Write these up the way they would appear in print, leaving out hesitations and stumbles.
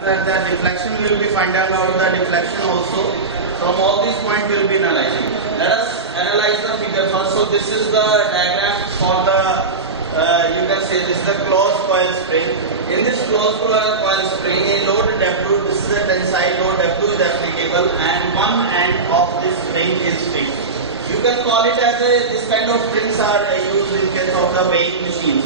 The deflection will be finding out the deflection also. From all these points we will be analyzing. Let us analyze the figure first. So this is the diagram for the you can say this is the closed coil spring. In this closed coil spring, a load W, this is a tensile load W is applicable, and one end of this spring is fixed. You can call it as this kind of springs are used in case of the weighing machines.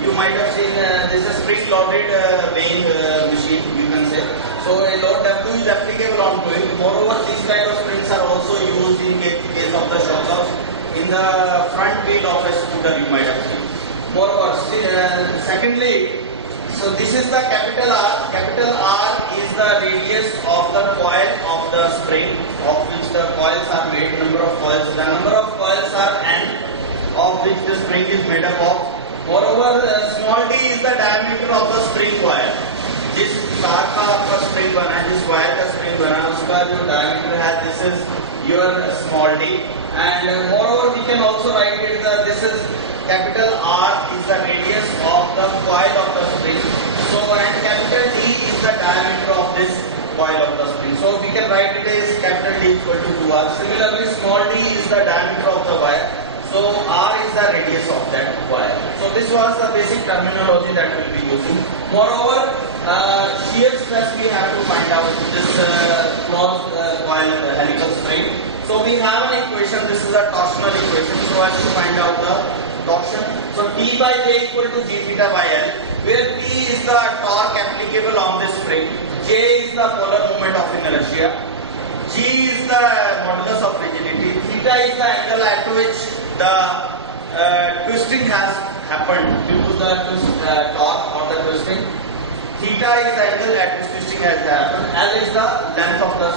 You might have seen this is a spring loaded weighing machine, you can say. So a load W is applicable onto it. Moreover, these kind of springs are also used in case of the shock absorbs in the front wheel of a scooter, you might have seen. Moreover, secondly, so this is the capital R. Capital R is the radius of the coil of the spring, of which the coils are made. Number of coils. The number of coils are N, of which the spring is made up of. Moreover, small d is the diameter of the spring wire. जिस तार का आपका spring बना है, जिस wire का spring बना है, उसका जो diameter है, this is your small d. And moreover, we can also write it that this is capital R is the radius of the coil of the spring. So and capital D is the diameter of this coil of the spring. So we can write it as capital D equal to 2R. Similarly, small d is the diameter of the wire. So R is the radius of that wire. So this was the basic terminology that we will be using. Moreover, shear stress we have to find out this closed coil helical spring. So we have an equation. This is a torsional equation. So I have to find out the torsion. So T by J equal to G theta by L, where T is the torque applicable on this spring, J is the polar moment of inertia, G is the modulus of rigidity, theta is the angle at which the twisting has happened due to the torque or the twisting. Theta is the angle at which twisting has happened. L is the length of the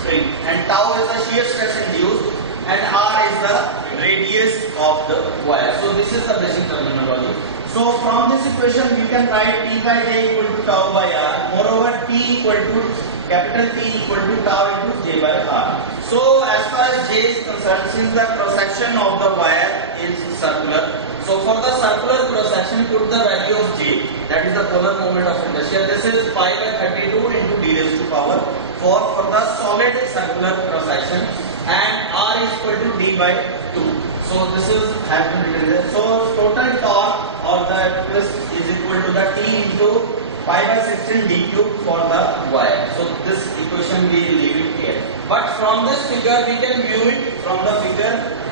spring, and tau is the shear stress induced, and R is the radius of the wire. So this is the basic terminology. So from this equation we can write T by J equal to tau by R. Moreover, T equal to capital T equal to tau into J by R. So as far as J is concerned, since the cross section of the wire is circular, so for the circular cross section, put the value of J, that is the polar moment of inertia. This is pi by 32 into d raised to power 4 for the solid circular cross section, and R is equal to d by 2. So this is has been written there. So total torque or the twist is equal to the T into pi by 16 d cube for the wire. So this equation we leave it here. But from this figure we can view it from the figure.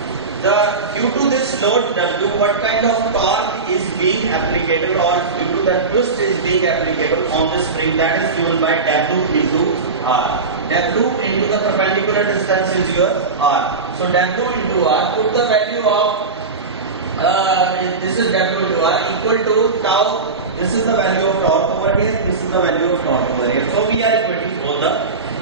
Due to this load W, what kind of torque is being applicable, or due to the twist is being applicable on this spring, that is given by W into R. W into the perpendicular distance is your R. So W into R, put the value of this is W into R equal to tau. This is the value of torque over here. This is the value of torque over here. So we are equating both the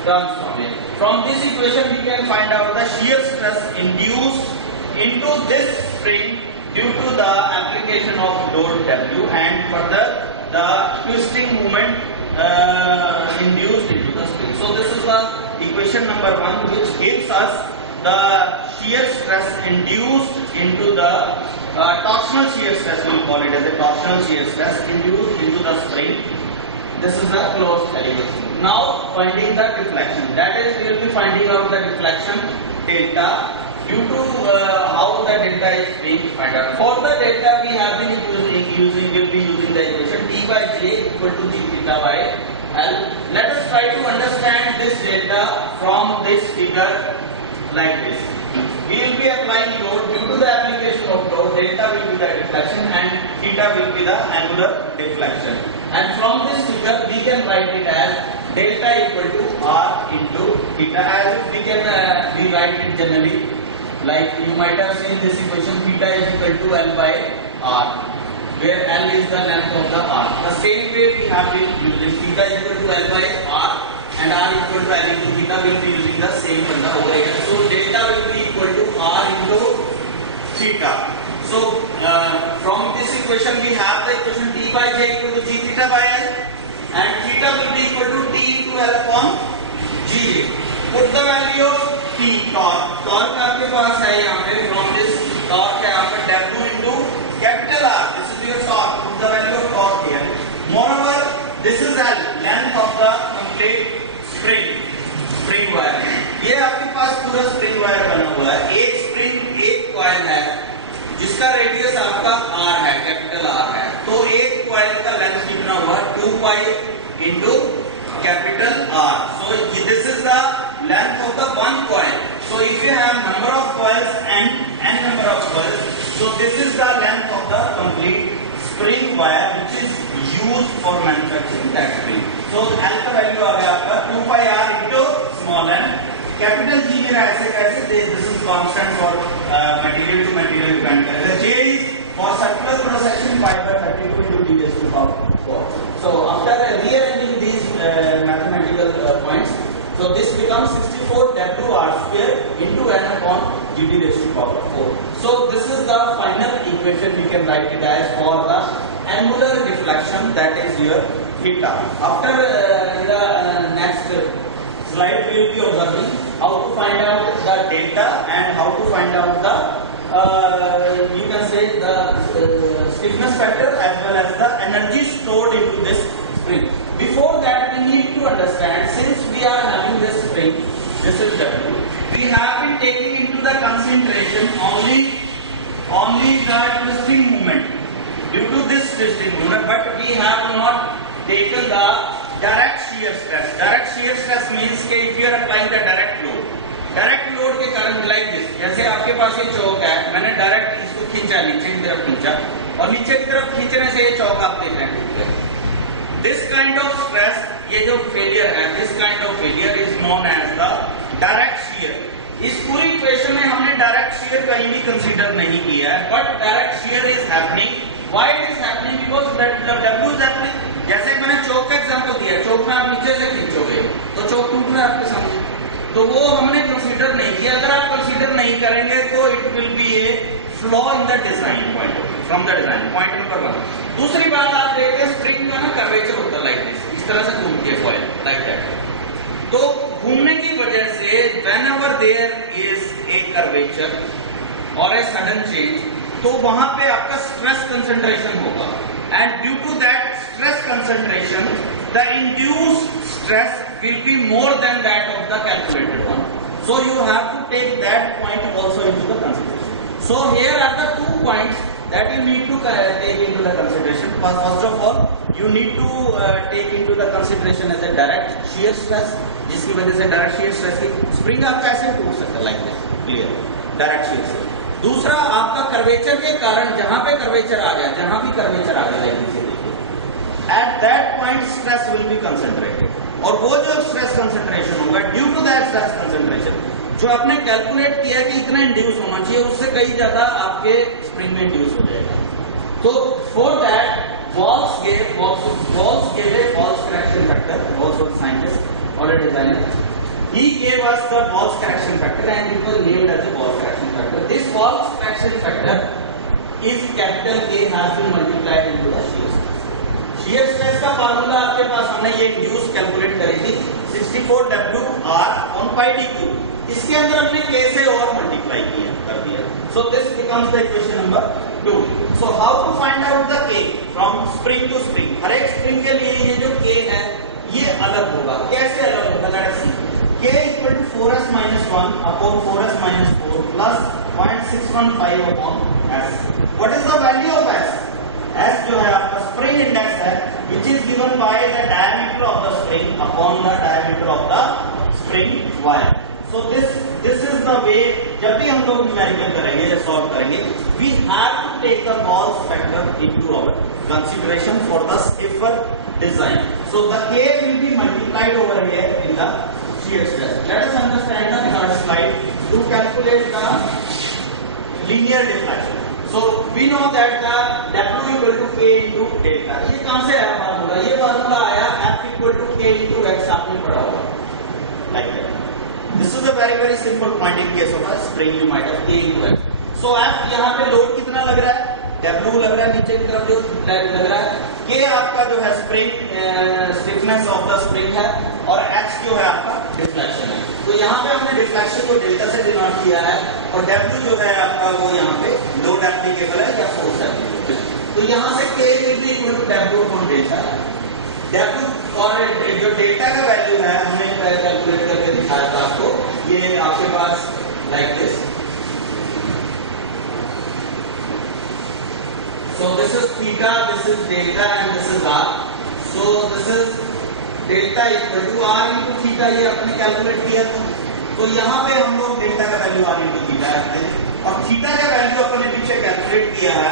terms from it. From this equation we can find out the shear stress induced into this spring due to the application of load W, and further the twisting moment induced into the spring. So this is the equation number 1, which gives us the shear stress induced into the torsional shear stress, we will call it as a torsional shear stress induced into the spring. This is the closed helical spring. Now finding the deflection, that is we will be finding out the deflection delta due to how the delta is being found out. For the delta we have been will be using the equation T by J equal to G theta by L. Let us try to understand this delta from this figure like this. We will be applying load. Due to the application of load, delta will be the deflection and theta will be the angular deflection. And from this figure we can write it as delta equal to R into theta, as we can rewrite it generally. Like you might have seen this equation, theta is equal to L by R, where L is the length of the R. The same way we have been using theta equal to L by R and R equal to L into theta, will be using the same formula over here. So delta will be equal to R into theta. So from this equation we have the equation T by J equal to G theta by L, and theta will be equal to T into L upon G. Put the value of T, torque आपके पास है यहाँ पे, from this torque है यहाँ पे W into capital R. This is your torque. Put the value of torque here. Moreover, this is L, length पूरा spring wire बना हुआ है, एक स्प्रिंग एक कॉइल है जिसका रेडियस आपका r है, कैपिटल R है, तो एक कॉइल का लेंथ कितना हुआ 2 pi into capital R. So this is the length of the one coil. So if you have number of coils and n number of coils, so this is the length of the complete spring wire which is used for manufacturing that spring. So L का value आ गया आपका 2 pi R into small n. Capital G मेरा ऐसे कैसे, this is constant for material to material depend करेगा. J is for circular cross section 5/32 into 10 raised to power 4. So after rearranging these mathematical points, so this becomes 64 W R square into n upon GT raised to power 4. So this is the final equation we can write it as for the angular deflection, that is your theta. After the next slide we will be observing how to find out the delta and how to find out the you can say the stiffness factor as well as the energy stored into this spring. Before that we need to understand, since we are having this spring, this is W, we have been taking into the consideration only the twisting moment due to this twisting moment, but we have not taken the direct shear stress. Direct shear stress means कि if you are applying the direct load के कारण like this, जैसे आपके पास ये चौक है, मैंने direct इसको खींचा, नीचे की तरफ खींचा और नीचे की तरफ खींचने से ये चौक आप देख रहे हैं. This kind of stress, ये जो failure है, this kind of failure is known as the direct shear. इस पूरी इक्वेशन में हमने डायरेक्ट shear कहीं भी कंसीडर नहीं किया है, but direct shear is happening. Why it is happening? Because the W is happening. जैसे मैंने चौक का एग्जांपल दिया, चौक में आप नीचे से खींचोगे तो चौक टूट रहा है आपके सामने, तो वो हमने कंसीडर नहीं किया. अगर आप कंसीडर नहीं करेंगे तो it will be A flaw in the design point from the design. Point number 1. दूसरी बात आप देखते हैं स्प्रिंग का ना कर्वेचर होता है लाइक दिस, इस तरह से घूमती है कॉइल लाइक दैट. तो घूमने की वजह से whenever there is a curvature और ए सडन चेंज, तो वहां पे आपका स्ट्रेस कंसंट्रेशन होगा, and due to that stress concentration the induced stress will be more than that of the calculated one. So you have to take that point also into the consideration. So here are the 2 points that you need to take into the consideration. First of all you need to take into the consideration as a direct shear stress, जिसकी वजह से direct shear stress की spring आपका ऐसे टूट सकता है like this, clear, direct shear stress. दूसरा आपका कर्वेचर के कारण, जहां पे कर्वेचर आ गया, जहां भी कर्वेचर आ गया लाइक से देखिए, at that point stress will be concentrated, और वो जो स्ट्रेस कंसंट्रेशन होगा due to that stress concentration जो आपने कैलकुलेट किया है कि इतना इंड्यूस होना चाहिए, उससे कहीं ज्यादा आपके स्प्रिंग में इंड्यूस हो जाएगा. तो for that walls gave a walls correction factor, walls of scientist और ए designer. He gave us the Wahl's correction factor and it was named as a Wahl's correction factor. This Wahl's correction factor is capital K has been multiplied into the shear stress. Shear stress का formula आपके पास, हमने ये ड्यूस calculate करी थी 64 W R on pi dq. इसके अंदर हमने K से और मल्टीप्लाई कर दिया. So this becomes the equation number 2. So how to find out the K from spring to spring? हर एक स्प्रिंग के लिए ये जो K है ये अलग होगा. कैसे अलग होगा? Let's see. K equal to 4s minus 1 upon 4s minus 4 plus 0.615 upon S. What is the value of S? S जो है आपका स्प्रिंग इंडेक्स है, which is given by the diameter of the spring upon the diameter of the spring wire. So this is the way, जब भी हम लोग numerical करेंगे या सॉल्व करेंगे, we have to take the Wahl's factor into our consideration for the stiffer design. So the K will be multiplied over here in the shear stress. Let us understand the third slide to calculate the linear deflection. So we know that the W equal to K into delta. ये कहाँ से आया formula? ये formula आया F equal to K into X, आपने पढ़ा होगा like that. This is a very simple point in case of a spring. You might have K into X. So F यहाँ पे लोड कितना लग रहा है? W लग रहा है, नीचे की तरफ जो लग रहा है. K आपका जो है spring stiffness of the spring है और X जो है आपका डिफ्लेक्शन है. तो यहाँ पे हमने डिफ्लेक्शन को डेल्टा से डिनोट किया है और W जो है आपका वो यहाँ पे लोड एप्लीकेबल है या फोर्स एप्लीकेबल. तो यहाँ से K will be equal to W upon delta. W और जो डेल्टा का वैल्यू है हमने पहले कैलकुलेट करके दिखाया था आपको. ये आपके पास So this is theta, this is delta and this is r. So this is delta equal to r into theta, ये अपने कैलकुलेट किया था। तो यहाँ पे हम लोग डेल्टा का वैल्यू r into थीटा रखते हैं और थीटा का वैल्यू अपने पीछे कैलकुलेट किया है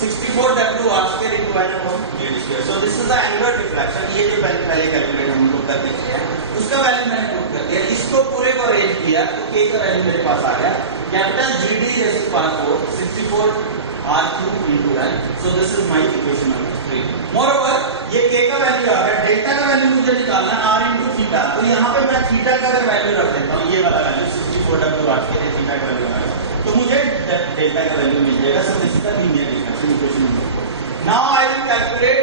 64 W r square into n upon z square. So this is the angular deflection. ये जो पहले कैलकुलेट हम लोग करके किया है उसका वैल्यू मैंने पुट कर दिया। इसको पूरे को अरेंज किया तो k का वैल्यू मेरे पास आ गया capital GD raise to power 4 64 r cube into n. So this is my equation number 3. Moreover ये k का वैल्यू आ गया, डेल्टा का वैल्यू मुझे निकालना है r into थीटा। तो यहाँ पे मैं थीटा का अगर वैल्यू रख देता हूँ, ये वाला वैल्यू 64 W r के थीटा का वैल्यू आएगा तो मुझे डेल्टा का वैल्यू मिल जाएगा। So this is the linear difflection equation number 4. Now I will calculate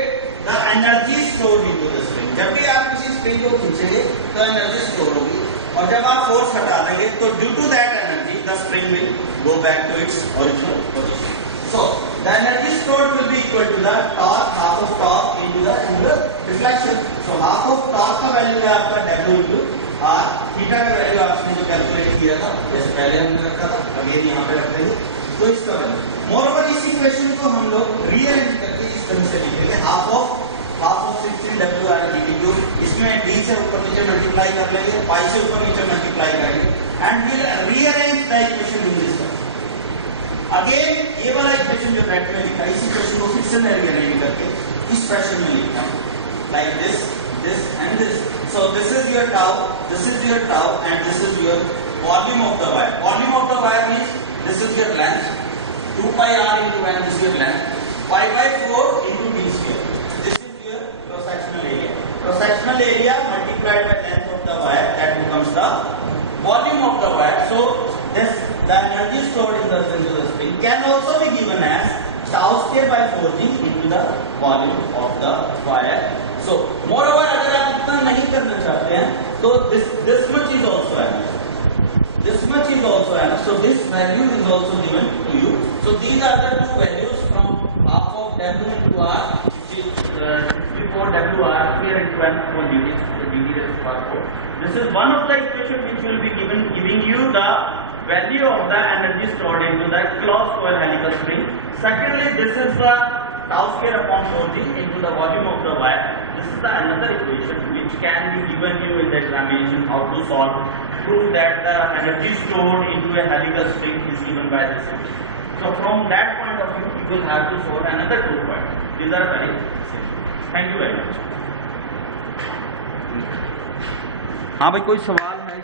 the energy stored into the spring. जब भी आप किसी स्प्रिंग को खींचेंगे तो एनर्जी स्टोर होगी और जब आप फोर्स हटा देंगे तो due to that energy the spring will go back to its original position. So the energy stored will be equal to the torque, half of torque into the angular deflection. So half of torque का value है आपका W into R. Theta का value आपने जो calculate किया था जैसे पहले हमने रखा था अगेन यहाँ पे रखते हैं तो इसका वैल्यू। मोरओवर इस इक्वेशन को हम लोग रीअरेंज करके इस तरह से लिखेंगे half of 16 W R dt cube. इसमें d से ऊपर नीचे मल्टीप्लाई कर लेंगे, पाई से ऊपर नीचे मल्टीप्लाई करेंगे and will rearrange the equation in this way. Again ये वाला इक्वेशन जो नेट में लिखा है इस इक्वेशन को फिर से मैं रीअरेंज करके इस फैशन में लिखता हूँ like this and this. So this is your tau, this is your tau and this is your volume of the wire. Volume of the wire means this is your length 2 pi r into n, this is your length pi by 4 into d square. This is your cross sectional area. Cross sectional area multiplied by length of the wire, that becomes the volume of the wire. So this the energy stored in the spring can also be given as tau square by 4g into the volume of the wire. So moreover अगर आप इतना नहीं करना चाहते हैं तो this much is also enough. This much is also enough. So this value is also given to you. So these are the two values from half of W into R, which is 64 W R square into n upon dt raised to power 4. This is one of the equation which will be giving you the value of the energy stored into the closed coil helical spring. Secondly, this is the tau square upon 4g into the volume of the wire. This is the another equation which can be given you in the examination how to solve. Prove that the energy stored into a helical spring is given by this equation. So from that point of view, you will have to solve another 2 points. These are very simple. Thank you very much. हाँ भाई कोई सवाल है?